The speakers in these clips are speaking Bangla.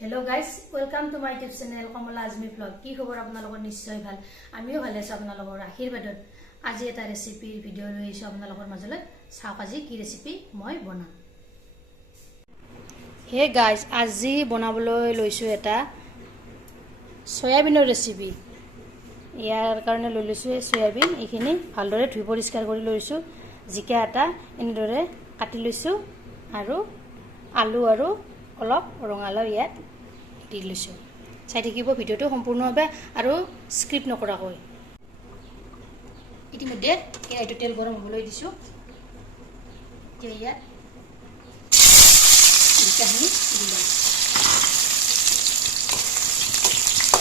Hello' guys welcome to my YouTube channel Kamla Azmi vlog কি খবৰ আপোনালোকৰ? নিশ্চয় ভালো। আমিও ভালে আছোঁ আপোনালোকৰ আশীৰ্বাদত। আজি এটা ৰেচিপিৰ ভিডিঅ' লৈ আহিছোঁ আপোনালোকৰ মাজলৈ। চাওক আজি কি ৰেচিপি মই বনাম। হে গাইজ আজি বনাবলৈ লৈছোঁ এটা চয়াবিনৰ ৰেচিপি ইয়াৰ কাৰণে লৈ লৈছোঁ এই চয়াবিন। এইখিনি ভালদৰে ধুই পৰিষ্কাৰ কৰি লৈছোঁ। জিকা এটা এনেদৰে কাটি লৈছোঁ। আৰু আলু আৰু অলপ ৰঙালাও ইয়াত দি লৈছোঁ। চাই থাকিব ভিডিঅ'টো সম্পূৰ্ণভাৱে আৰু স্ক্ৰিপ্ট নকৰাকৈ। ইতিমধ্যে কেৰাহীটো তেল গৰম হ'বলৈ দিছোঁ। এতিয়া ইয়াত জিকাখিনি দি ল'ম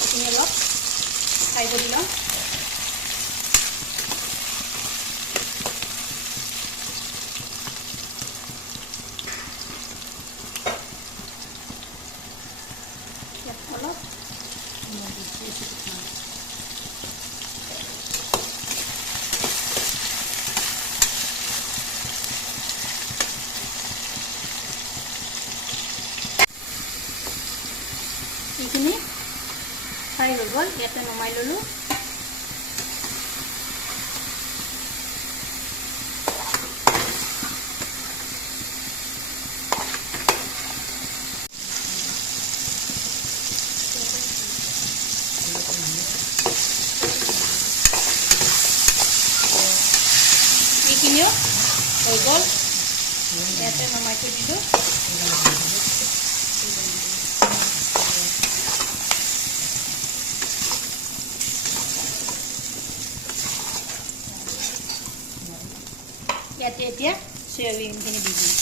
এইখিনি অলপ ফ্ৰাই কৰি লওঁ ইয়াত অলপ নিমখ দি দিছোঁ কিছুমান গ'ল ইয়াতে নমাই ল'লোঁ। এইখিনিও হৈ গ'ল। ইয়াতে নমাই থৈ দিলোঁ। ইয়াতে এতিয়া চয়াবিনখিনি দি দিম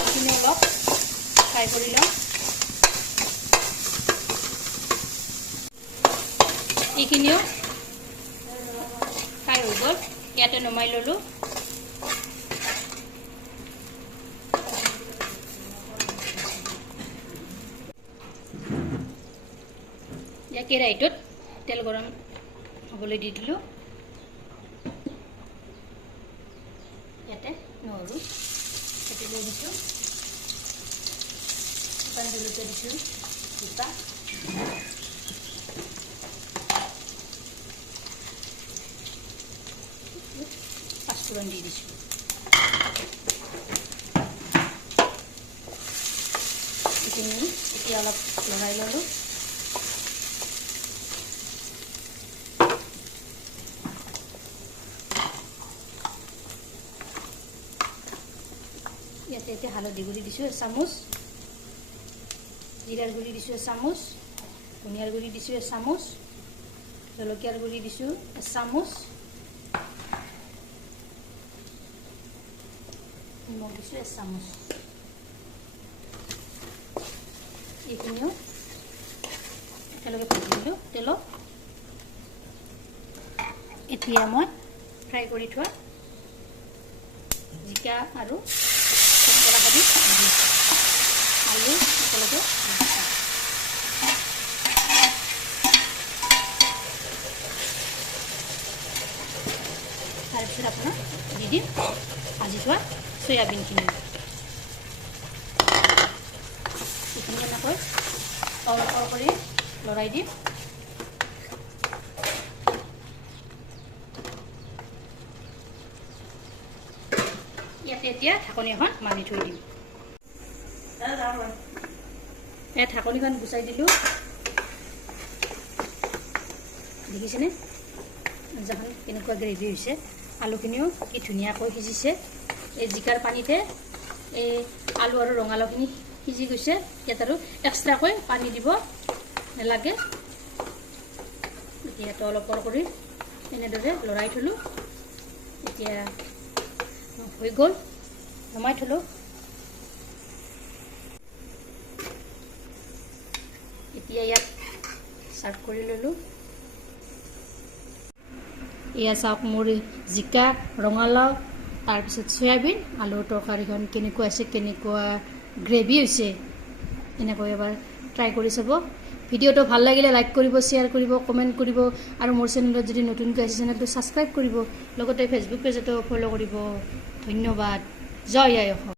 এইখিনি অলপ ফ্ৰাই কৰি লওঁ এইখিনিও ফ্ৰাই হৈ গ'ল ইয়াতে নমাই ল'লোঁ কেৰাহীটোত তেল গৰম হ'বলৈ দি দিলোঁ লৈ দিছোঁ শুকান জলকীয়া দিছোঁ দুটা পাঁচফোৰণ দি দিছোঁ ইয়াতে এতিয়া হালধি গুড়ি দিছোঁ এচামুচ। জিৰাৰ গুড়ি দিছোঁ এচামুচ। ধনিয়াৰ গুড়ি দিছোঁ এচামুচ। জলকীয়াৰ গুড়ি দিছোঁ এচামুচ। নিমখ দিছোঁ এচামুচ। এইখিনিও একেলগে ভাজি দিলোঁ তেলত। এতিয়া মই ফ্ৰাই কৰি থোৱা জিকা আৰু মছলা আলু একেলগে তাৰপিছত আপোনাৰ দি দিম ভাজি থোৱা চয়াবিনখিনি এইখিনি এনেকৈ তল তল কৰি লৰাই দিম ইয়াতে এতিয়া ঢাকনি এখন মাৰি থৈ দিম। এই ঢাকনিখন গুচাই দিলোঁ। দেখিছেনে? আঞ্জাখন কেনেকুৱা গ্ৰেভি হৈছে। আলুখিনিও কি ধুনীয়াকৈ সিজিছে। এই জিকাৰ পানীতে এই আলু আৰু ৰঙালাওখিনি সিজি গৈছে। ইয়াত আৰু এক্সট্ৰাকৈ পানী দিব নালাগে। এতিয়া তল ওপৰ কৰি এনেদৰে লৰাই থ'লোঁ। এতিয়া নমাই থ'লোঁ। এতিয়া ইয়াত চাৰ্ভ কৰি ল'লোঁ। এয়া চাওক মোৰ জিকা, ৰঙালাও, তাৰপিছত চয়াবিন আলুৰ তৰকাৰীখন কেনেকুৱা আছে, কেনেকুৱা গ্ৰেভি হৈছে, এনেকৈ এবাৰ ট্ৰাই কৰি চাব। ভিডিঅ'টো ভালো লাগিলে লাইক কৰিব শ্বেয়াৰ কৰিব কমেণ্ট কৰিব আৰু মোৰ চেনেলত যদি নতুনকৈ আছে চেনেলটো ছাবস্ক্ৰাইব কৰিব। লগতে ফেচবুক পেজতো ফ'ল' কৰিব। ধন্যবাদ। জয় আই অসম